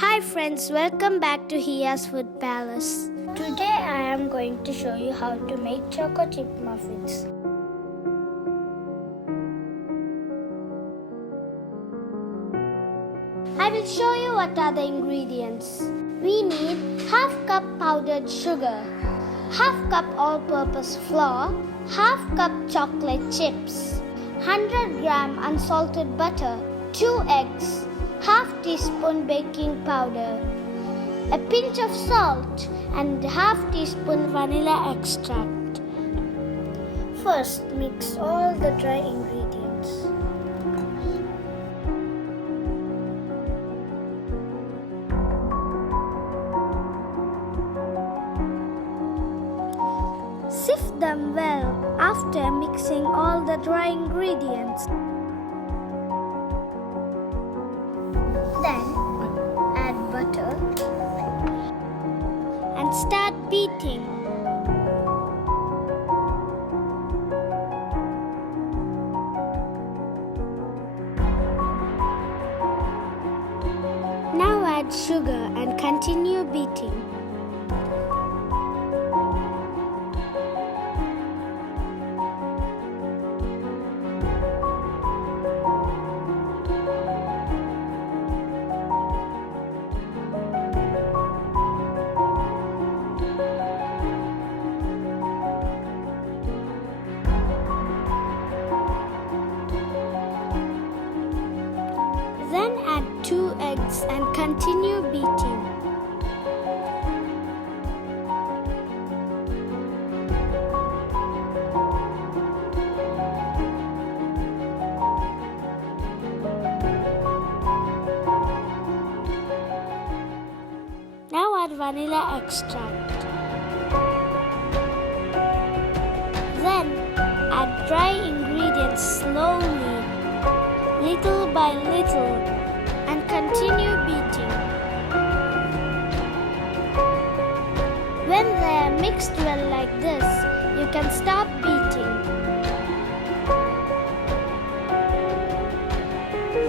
Hi friends, welcome back to Hia's Food Palace. Today I am going to show you how to make choco chip muffins. I will show you what are the ingredients. We need half cup powdered sugar, half cup all-purpose flour, half cup chocolate chips, 100 gram unsalted butter, 2 eggs, half teaspoon baking powder, a pinch of salt and half teaspoon vanilla extract. First, mix all the dry ingredients. Sift them well after mixing all the dry ingredients. Then add butter and start beating. Now add sugar and continue beating. Then add 2 eggs and continue beating. Now add vanilla extract. Then add dry ingredients slowly, little by little, and continue beating. When they are mixed well like this, you can stop beating.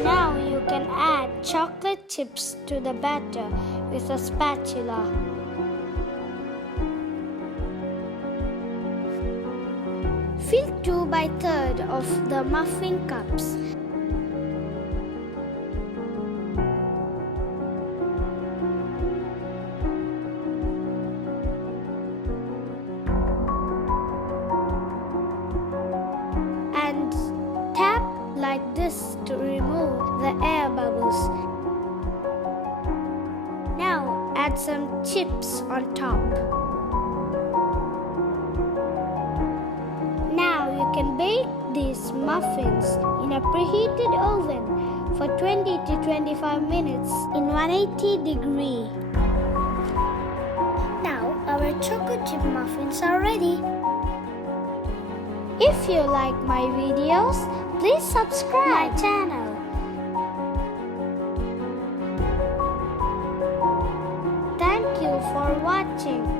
Now you can add chocolate chips to the batter with a spatula. Fill 2 by 3 of the muffin cups. And tap like this to remove the air bubbles. Now add some chips on top. Now you can bake these muffins in a preheated oven for 20 to 25 minutes in 180 degrees. Now our choco chip muffins are ready. If you like my videos, please subscribe my channel. Thank you for watching.